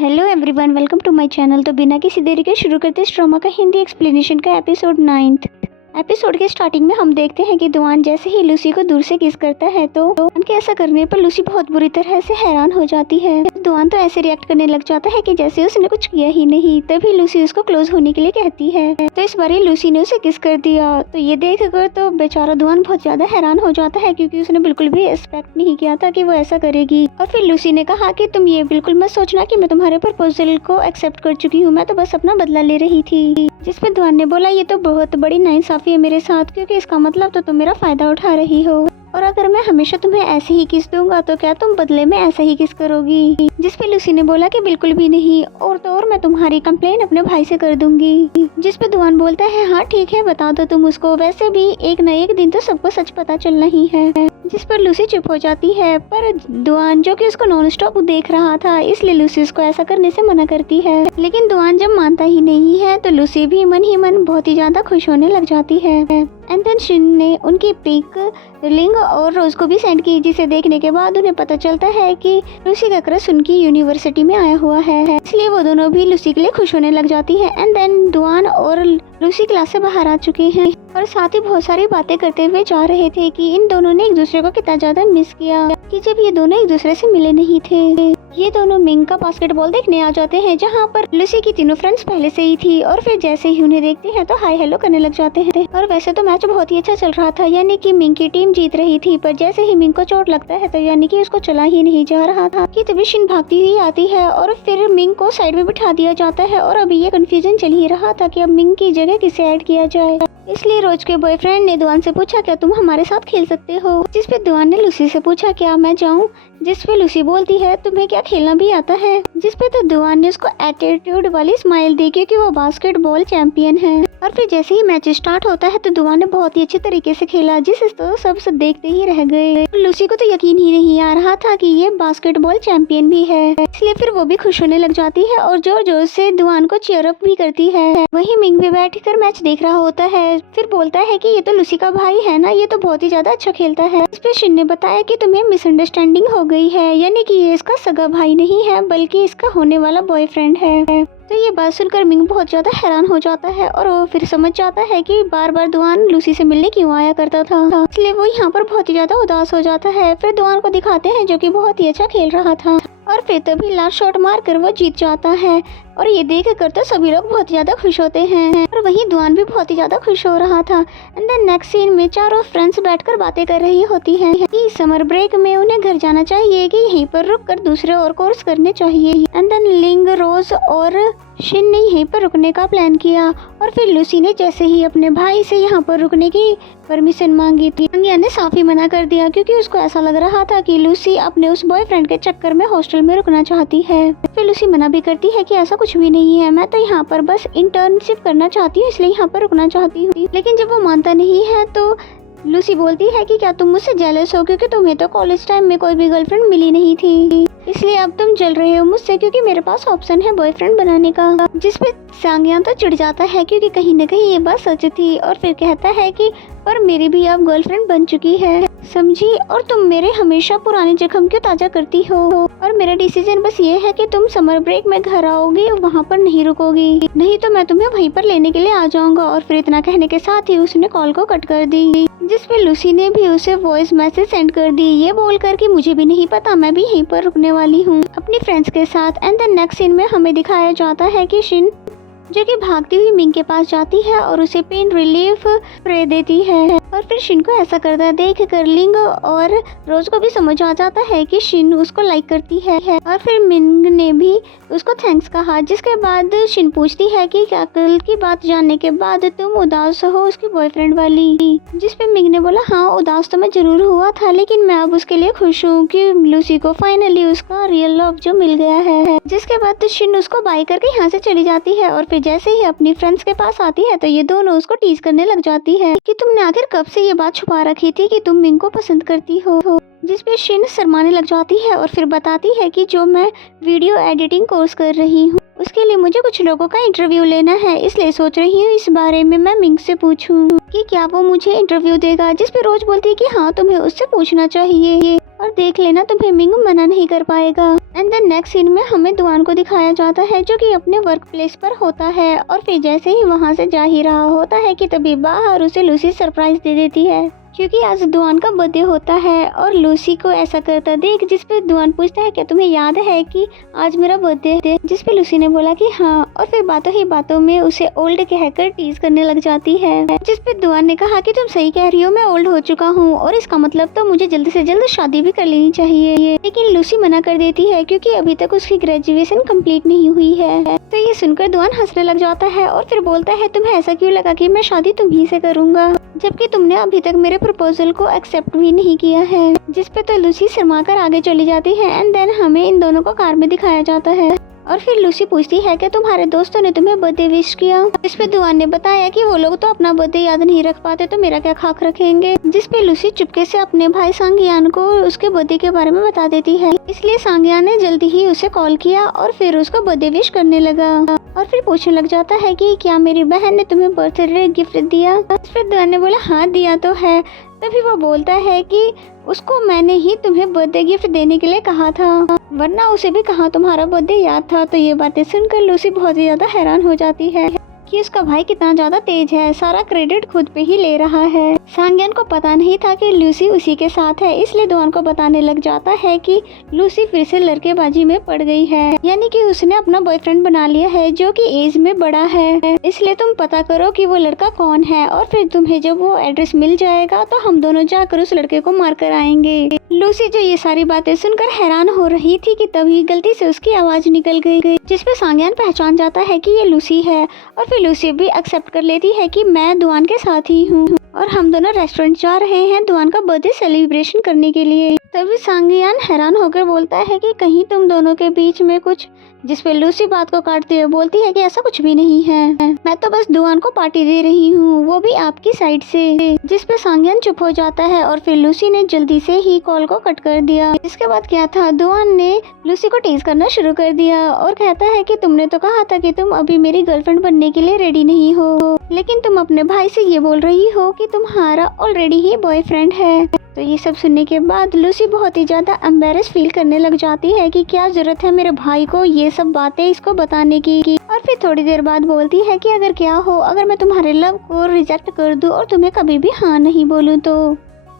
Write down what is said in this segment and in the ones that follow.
Hello everyone, welcome to my channel. तो बिना किसी देरी के शुरू करते इस ड्रामा का हिंदी एक्सप्लेनेशन का एपिसोड 9। एपिसोड के स्टार्टिंग में हम देखते हैं कि दुआन जैसे ही लूसी को दूर से किस करता है तो दुआन के ऐसा करने पर लूसी बहुत बुरी तरह से हैरान हो जाती है। दुआन तो ऐसे रिएक्ट करने लग जाता है कि जैसे उसने कुछ किया ही नहीं। तभी लूसी उसको क्लोज होने के लिए कहती है, तो इस बार लूसी ने उसे किस कर दिया। तो ये देखकर तो बेचारा दुआन बहुत ज्यादा हैरान हो जाता है, क्योंकि उसने बिल्कुल भी एक्सपेक्ट नहीं किया था कि वो ऐसा करेगी। और फिर लूसी ने कहा कि तुम ये बिल्कुल मत सोचना कि मैं तुम्हारे प्रपोजल को एक्सेप्ट कर चुकी हूँ, मैं तो बस अपना बदला ले रही थी। जिसपे दुआन ने बोला, ये तो बहुत बड़ी नाइंसाफी है मेरे साथ, क्योंकि इसका मतलब तो तुम मेरा फायदा उठा रही हो, और अगर मैं हमेशा तुम्हें ऐसे ही किस दूंगा तो क्या तुम बदले में ऐसा ही किस करोगी। जिसपे लूसी ने बोला कि बिल्कुल भी नहीं, और तो और मैं तुम्हारी कंप्लेन अपने भाई से कर दूंगी। जिसपे दुआन बोलता है, हाँ ठीक है बता दो तुम उसको, वैसे भी एक न एक दिन तो सबको सच पता चलना ही है। जिस पर लूसी चुप हो जाती है, पर दुआन जो कि उसको नॉन स्टॉप देख रहा था, इसलिए लूसी उसको ऐसा करने से मना करती है। लेकिन दुआन जब मानता ही नहीं है तो लूसी भी मन ही मन बहुत ही ज्यादा खुश होने लग जाती है। एंड देन शिन ने उनकी पिक लिंग और रोज को भी सेंड की, जिसे देखने के बाद उन्हें पता चलता है कि लूसी का क्रश उनकी यूनिवर्सिटी में आया हुआ है, इसलिए वो दोनों भी लूसी के लिए खुश होने लग जाती है। एंड देन दुआन और लूसी क्लास से बाहर आ चुके हैं और साथ ही बहुत सारी बातें करते हुए जा रहे थे कि इन दोनों ने एक दूसरे को कितना ज्यादा मिस किया, कि जब ये दोनों एक दूसरे से मिले नहीं थे। ये दोनों मिंग का बास्केटबॉल देखने आ जाते हैं, जहाँ पर लूसी की तीनों फ्रेंड्स पहले से ही थी, और फिर जैसे ही उन्हें देखते हैं तो हाय हेलो करने लग जाते हैं। और वैसे तो मैच बहुत ही अच्छा चल रहा था, यानी कि मिंग की टीम जीत रही थी, पर जैसे ही मिंग को चोट लगता है तो यानी कि उसको चला ही नहीं जा रहा था कि तभी शिन भागती हुई आती है और फिर मिंग को साइड में बिठा दिया जाता है। और अभी ये कंफ्यूजन चल ही रहा था कि अब मिंग की जगह किसे ऐड किया जाए, इसलिए रोज के बॉयफ्रेंड ने दुआन से पूछा, क्या तुम हमारे साथ खेल सकते हो। जिसपे दुआन ने लूसी से पूछा, क्या मैं जाऊं। जिसपे लूसी बोलती है, तुम्हें क्या खेलना भी आता है। जिसपे तो दुआन ने उसको एटीट्यूड वाली स्माइल दी, क्योंकि वो बास्केटबॉल चैंपियन है। और फिर जैसे ही मैच स्टार्ट होता है तो दुआन ने बहुत ही अच्छे तरीके से खेला, जिसे तो सब देखते ही रह गए। लूसी को तो यकीन ही नहीं आ रहा था कि ये बास्केटबॉल चैंपियन भी है, इसलिए फिर वो भी खुश होने लग जाती है और जोर जोर से दुआन को चीयर अप भी करती है। वहीं मिंग भी बैठकर मैच देख रहा होता है, फिर बोलता है कि ये तो लूसी का भाई है ना, ये तो बहुत ही ज्यादा अच्छा खेलता है। इस पे शिन ने बताया कि तुम्हें मिसअंडरस्टैंडिंग हो गई है, यानी कि ये इसका सगा भाई नहीं है बल्कि इसका होने वाला बॉयफ्रेंड है। तो ये बात सुनकर मिंग बहुत ज्यादा हैरान हो जाता है और वो फिर समझ जाता है कि बार बार दुआन लूसी से मिलने क्यों आया करता था, इसलिए वो यहाँ पर बहुत ही ज्यादा उदास हो जाता है। फिर दुआन को दिखाते हैं जो कि बहुत ही अच्छा खेल रहा था, और फिर तभी लास्ट शॉट मारकर वो जीत जाता है, और ये देख कर तो सभी लोग बहुत ज्यादा खुश होते हैं, और वहीं दुआन भी बहुत ही ज्यादा खुश हो रहा था। एंड देन नेक्स्ट सीन में चारों फ्रेंड्स बैठकर बातें कर रही होती हैं कि समर ब्रेक में उन्हें घर जाना चाहिए कि यहीं पर रुककर दूसरे और कोर्स करने चाहिए। एंड देन लिंग, रोज और शिन ने यहीं पर रुकने का प्लान किया, और फिर लूसी ने जैसे ही अपने भाई से यहाँ पर रुकने की परमिशन मांगी थी, अंगिया ने साफ ही मना कर दिया, क्योंकि उसको ऐसा लग रहा था कि लूसी अपने उस बॉयफ्रेंड के चक्कर में हॉस्टल में रुकना चाहती है। फिर लूसी मना भी करती है कि ऐसा कुछ भी नहीं है, मैं तो यहाँ पर बस इंटर्नशिप करना चाहती हूँ, इसलिए यहाँ पर रुकना चाहती हूँ। लेकिन जब वो मानता नहीं है तो लूसी बोलती है कि क्या तुम मुझसे जेलस हो, क्योंकि तुम्हें तो कॉलेज टाइम में कोई भी गर्लफ्रेंड मिली नहीं थी, इसलिए अब तुम जल रहे हो मुझसे, क्योंकि मेरे पास ऑप्शन है बॉयफ्रेंड बनाने का। जिसपे सांगिया तो चिढ़ जाता है, क्योंकि कहीं न कहीं ये बात सच थी, और फिर कहता है कि पर मेरी भी अब गर्लफ्रेंड बन चुकी है, समझी, और तुम मेरे हमेशा पुराने जख्म क्यों ताजा करती हो, और मेरा डिसीजन बस ये है कि तुम समर ब्रेक में घर आओगी और वहाँ पर नहीं रुकोगी, नहीं तो मैं तुम्हें वहीं पर लेने के लिए आ जाऊंगा। और फिर इतना कहने के साथ ही उसने कॉल को कट कर दी, जिसपे लूसी ने भी उसे वॉइस मैसेज सेंड कर दी, ये बोलकर कि मुझे भी नहीं पता, मैं भी यहीं पर रुकने वाली हूँ अपनी फ्रेंड्स के साथ। एंड देन नेक्स्ट सीन में हमें दिखाया जाता है कि शिन जो कि भागती हुई मिंग के पास जाती है और उसे पेन रिलीफ स्प्रे देती है, और फिर शिन को ऐसा करता देख कर लिंग और रोज को भी समझ आ जाता है कि शिन उसको लाइक करती है, और फिर मिंग ने भी उसको थैंक्स कहा। जिसके बाद शिन पूछती है कि क्या कल की बात जानने के बाद तुम उदास हो उसकी बॉयफ्रेंड वाली। जिसपे मिंग ने बोला, हाँ उदास तो मैं जरूर हुआ था, लेकिन मैं अब उसके लिए खुश हूँ कि लूसी को फाइनली उसका रियल लव जो मिल गया है। जिसके बाद शिन उसको बाय करके यहाँ से चली जाती है, और फिर जैसे ही अपनी फ्रेंड्स के पास आती है तो ये दोनों उसको टीज करने लग जाती है कि तुमने आखिर कब से ये बात छुपा रखी थी कि तुम मिंग को पसंद करती हो। जिसपे शिन शर्माने लग जाती है और फिर बताती है कि जो मैं वीडियो एडिटिंग कोर्स कर रही हूँ उसके लिए मुझे कुछ लोगों का इंटरव्यू लेना है, इसलिए सोच रही हूँ इस बारे में मैं मिंग से पूछूं कि क्या वो मुझे इंटरव्यू देगा। जिस पे रोज बोलती है कि हाँ तुम्हें उससे पूछना चाहिए और देख लेना तुम्हें मिंग मना नहीं कर पाएगा। एंड देन नेक्स्ट सीन में हमें दुआन को दिखाया जाता है जो कि अपने वर्क प्लेस पर होता है और फिर जैसे ही वहाँ से जा ही रहा होता है कि तभी बाहर उसे लूसी सरप्राइज दे देती है क्योंकि आज दुआन का बर्थडे होता है। और लूसी को ऐसा करता देख जिस पे दुआन पूछता है क्या तुम्हें याद है कि आज मेरा बर्थडे है, जिस पे लूसी ने बोला कि हाँ और फिर बातों ही बातों में उसे ओल्ड कहकर टीज करने लग जाती है। जिस पे दुआन ने कहा कि तुम सही कह रही हो, मैं ओल्ड हो चुका हूँ और इसका मतलब तो मुझे जल्द से जल्द शादी भी कर लेनी चाहिए। लेकिन लूसी मना कर देती है क्योंकि अभी तक उसकी ग्रेजुएशन कंप्लीट नहीं हुई है। तो ये सुनकर दुआन हंसने लग जाता है और फिर बोलता है तुम्हें ऐसा क्यों लगा कि मैं शादी तुम्ही से करूंगा जबकि तुमने अभी तक मेरे प्रपोजल को एक्सेप्ट भी नहीं किया है। जिस पे तो लूसी शर्मा कर आगे चली जाती है एंड देन हमें इन दोनों को कार में दिखाया जाता है और फिर लूसी पूछती है कि तुम्हारे दोस्तों ने तुम्हें बर्थडे विश किया। जिस पे दुआन ने बताया कि वो लोग तो अपना बर्थडे याद नहीं रख पाते तो मेरा क्या खाक रखेंगे। जिस पे लूसी चुपके से अपने भाई सांगियान को उसके बर्थडे के बारे में बता देती है, इसलिए सांगियान ने जल्दी ही उसे कॉल किया और फिर उसको बर्थडे विश करने लगा और फिर पूछने लग जाता है कि क्या मेरी बहन ने तुम्हें बर्थडे गिफ्ट दिया। इस पे दुआन ने बोला हाँ दिया तो है। तभी वो बोलता है कि उसको मैंने ही तुम्हें बर्थडे गिफ्ट देने के लिए कहा था, वरना उसे भी कहाँ तुम्हारा बर्थडे याद था। तो ये बातें सुनकर लूसी बहुत ही ज्यादा हैरान हो जाती है कि उसका भाई कितना ज्यादा तेज है, सारा क्रेडिट खुद पे ही ले रहा है। सांगियन को पता नहीं था कि लूसी उसी के साथ है, इसलिए दुआन को बताने लग जाता है कि लूसी फिर से लड़केबाजी में पड़ गई है, यानी कि उसने अपना बॉयफ्रेंड बना लिया है जो कि एज में बड़ा है। इसलिए तुम पता करो कि वो लड़का कौन है और फिर तुम्हें जब वो एड्रेस मिल जाएगा तो हम दोनों जाकर उस लड़के को मार कर आएंगे। लूसी जो ये सारी बातें सुनकर हैरान हो रही थी कि तभी गलती से उसकी आवाज निकल गई, जिसपे सांगियन पहचान जाता है कि ये लूसी है और फिर लूसी भी एक्सेप्ट कर लेती है कि मैं दुआन के साथ ही हूँ और हम दोनों रेस्टोरेंट जा रहे हैं दुआन का बर्थडे सेलिब्रेशन करने के लिए। तभी सांगियन हैरान होकर बोलता है कि कहीं तुम दोनों के बीच में कुछ, जिस पे लूसी बात को काटते हुए बोलती है कि ऐसा कुछ भी नहीं है, मैं तो बस दुआन को पार्टी दे रही हूँ, वो भी आपकी साइड से। जिस पे सांगियन चुप हो जाता है और फिर लूसी ने जल्दी से ही कॉल को कट कर दिया। इसके बाद क्या था, दुआन ने लूसी को टीज करना शुरू कर दिया और कहता है कि तुमने तो कहा था कि तुम अभी मेरी गर्लफ्रेंड बनने के लिए रेडी नहीं हो, लेकिन तुम अपने भाई से ये बोल रही हो कि तुम्हारा ऑलरेडी ही बॉयफ्रेंड है। तो ये सब सुनने के बाद लूसी बहुत ही ज्यादा एम्बेरस फील करने लग जाती है कि क्या जरूरत है मेरे भाई को ये सब बातें इसको बताने की। और फिर थोड़ी देर बाद बोलती है कि अगर क्या हो, अगर मैं तुम्हारे लव को रिजेक्ट कर दूं और तुम्हें कभी भी हाँ नहीं बोलूं तो।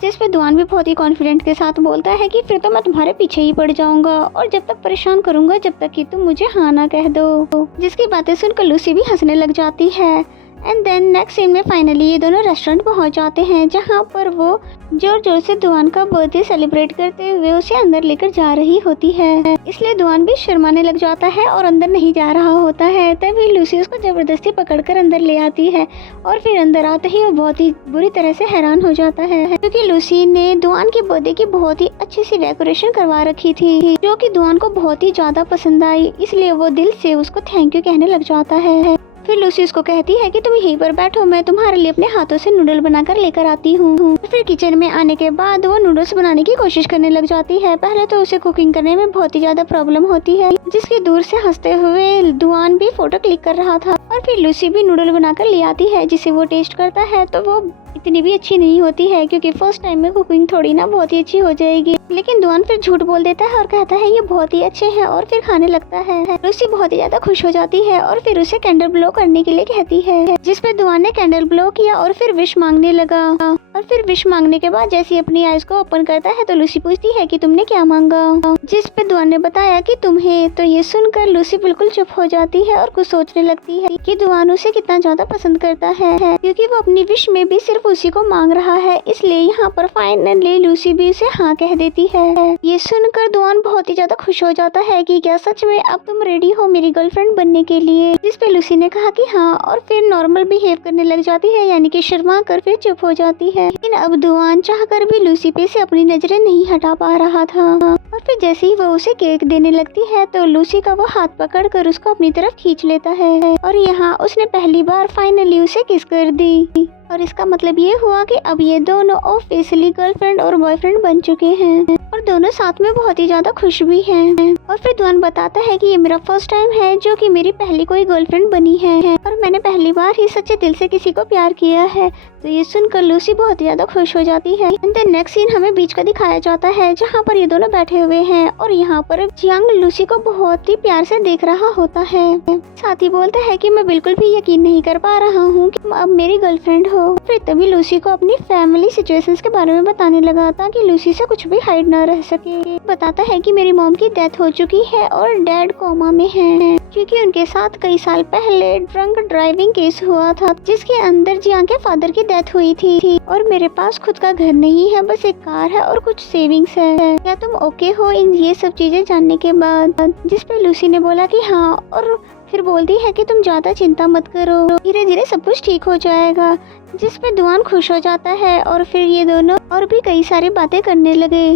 जिस पे दुआन भी बहुत ही कॉन्फिडेंट के साथ बोलता है कि फिर तो मैं तुम्हारे पीछे ही पड़ जाऊंगा और जब तक परेशान करूंगा जब तक कि तुम मुझे हाँ ना कह दो। जिसकी बातें सुनकर लूसी भी हंसने लग जाती है। एंड देन नेक्स्ट सीन में फाइनली ये दोनों रेस्टोरेंट पहुंच जाते हैं जहां पर वो जोर जोर से दुआन का बर्थडे सेलिब्रेट करते हुए उसे अंदर लेकर जा रही होती है, इसलिए दुआन भी शर्माने लग जाता है और अंदर नहीं जा रहा होता है। तभी लूसी उसको जबरदस्ती पकड़कर अंदर ले आती है और फिर अंदर आते ही वो बहुत ही बुरी तरह से हैरान हो जाता है क्योंकि लूसी ने दुआन के बर्थडे की बहुत ही अच्छी सी डेकोरेशन करवा रखी थी जो कि दुआन को बहुत ही ज्यादा पसंद आई, इसलिए वो दिल से उसको थैंक यू कहने लग जाता है। फिर लूसी उसको कहती है कि तुम यहीं पर बैठो, मैं तुम्हारे लिए अपने हाथों से नूडल बनाकर लेकर आती हूँ। फिर किचन में आने के बाद वो नूडल्स बनाने की कोशिश करने लग जाती है। पहले तो उसे कुकिंग करने में बहुत ही ज्यादा प्रॉब्लम होती है, जिसकी दूर से हंसते हुए दुआन भी फोटो क्लिक कर रहा था और फिर लूसी भी नूडल बनाकर ले आती है जिसे वो टेस्ट करता है तो वो इतनी भी अच्छी नहीं होती है क्योंकि फर्स्ट टाइम में कुकिंग थोड़ी ना बहुत ही अच्छी हो जाएगी। लेकिन दुआन फिर झूठ बोल देता है और कहता है ये बहुत ही अच्छे हैं और फिर खाने लगता है। लूसी बहुत ही ज्यादा खुश हो जाती है और फिर उसे कैंडल ब्लो करने के लिए कहती है, जिस पे दुआन ने कैंडल ब्लो किया और फिर विश मांगने लगा। और फिर विश मांगने के बाद जैसे अपनी आइज को ओपन करता है तो लूसी पूछती है कि तुमने क्या मांगा, जिस पे दुआन ने बताया कि तुम्हें। तो ये सुनकर लूसी बिल्कुल चुप हो जाती है और कुछ सोचने लगती है कि दुआन उसे कितना ज्यादा पसंद करता है क्योंकि वो अपनी विश में भी सिर्फ उसी को मांग रहा है। इसलिए यहाँ पर फाइनली लूसी भी उसे हाँ कह देती है। ये सुनकर दुआन बहुत ही ज्यादा खुश हो जाता है कि क्या सच में अब तुम रेडी हो मेरी गर्लफ्रेंड बनने के लिए, जिस पे लूसी ने कहा कि हाँ और फिर नॉर्मल बिहेव करने लग जाती है, यानी कि शर्मा कर फिर चुप हो जाती है। लेकिन अब दुआन चाहकर भी लूसी पे से अपनी नजरें नहीं हटा पा रहा था और फिर जैसे ही वो उसे केक देने लगती है तो लूसी का वो हाथ पकड़कर उसको अपनी तरफ खींच लेता है और यहाँ उसने पहली बार फाइनली उसे किस कर दी। और इसका मतलब ये हुआ कि अब ये दोनों ऑफिशियली गर्लफ्रेंड और बॉयफ्रेंड बन चुके हैं और दोनों साथ में बहुत ही ज्यादा खुश भी हैं। और फिर दुआन बताता है कि ये मेरा फर्स्ट टाइम है जो कि मेरी पहली कोई गर्लफ्रेंड बनी है और मैंने पहली बार ही सच्चे दिल से किसी को प्यार किया है। तो ये सुनकर लूसी बहुत ज्यादा खुश हो जाती है। एंड देन नेक्स्ट सीन हमें बीच का दिखाया जाता है जहाँ पर ये दोनों बैठे हुए हैं और यहाँ पर जियांग लूसी को बहुत ही प्यार से देख रहा होता है। साथ ही बोलता है कि मैं बिल्कुल भी यकीन नहीं कर पा रहा हूँ कि अब मेरी गर्लफ्रेंड हो। फिर तभी लूसी को अपनी फैमिली सिचुएशंस के बारे में बताने लगा ताकि लूसी से कुछ भी हाइड न रह सके। बताता है कि मेरी मॉम की डेथ हो चुकी है और डैड कोमा में है क्योंकि उनके साथ कई साल पहले ड्रंक ड्राइविंग केस हुआ था जिसके अंदर जियांग के फादर की डेथ हुई थी और मेरे पास खुद का घर नहीं है, बस एक कार है और कुछ सेविंग्स है। क्या तुम ओके हो इन ये सब चीजें जानने के बाद? जिस पे लूसी ने बोला कि हाँ और फिर बोलती है कि तुम ज्यादा चिंता मत करो, धीरे धीरे सब कुछ ठीक हो जाएगा। जिस पे दुआन खुश हो जाता है और फिर ये दोनों और भी कई सारी बातें करने लगे।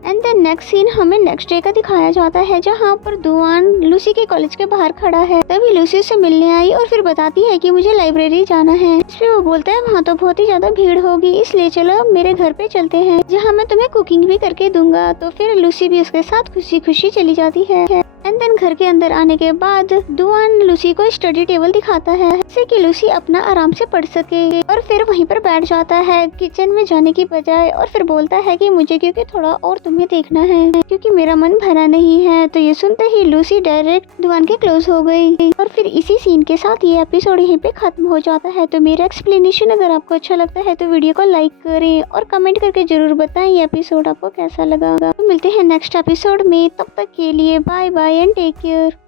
एंड द नेक्स्ट सीन हमें नेक्स्ट डे का दिखाया जाता है जहाँ पर दुआन लूसी के कॉलेज के बाहर खड़ा है। तभी लूसी से मिलने आई और फिर बताती है कि मुझे लाइब्रेरी जाना है। इस पे वो बोलता है वहाँ तो बहुत ही ज्यादा भीड़ होगी, इसलिए चलो मेरे घर पे चलते हैं जहाँ मैं तुम्हें कुकिंग भी करके दूंगा। तो फिर लूसी भी उसके साथ खुशी खुशी चली जाती है। एंड देन घर के अंदर आने के बाद दुआन लूसी को स्टडी टेबल दिखाता है जिससे कि लूसी अपना आराम से पढ़ सके और फिर वहीं पर बैठ जाता है किचन में जाने की बजाय और फिर बोलता है कि मुझे क्योंकि थोड़ा और तुम्हें देखना है क्योंकि मेरा मन भरा नहीं है। तो ये सुनते ही लूसी डायरेक्ट दुआन के क्लोज हो गई और फिर इसी सीन के साथ ये एपिसोड यहीं पे खत्म हो जाता है। तो मेरा एक्सप्लेनेशन अगर आपको अच्छा लगता है तो वीडियो को लाइक करें और कमेंट करके जरूर बताएं ये एपिसोड आपको कैसा लगा। तो मिलते हैं नेक्स्ट एपिसोड में, तब तक के लिए bye bye and take care.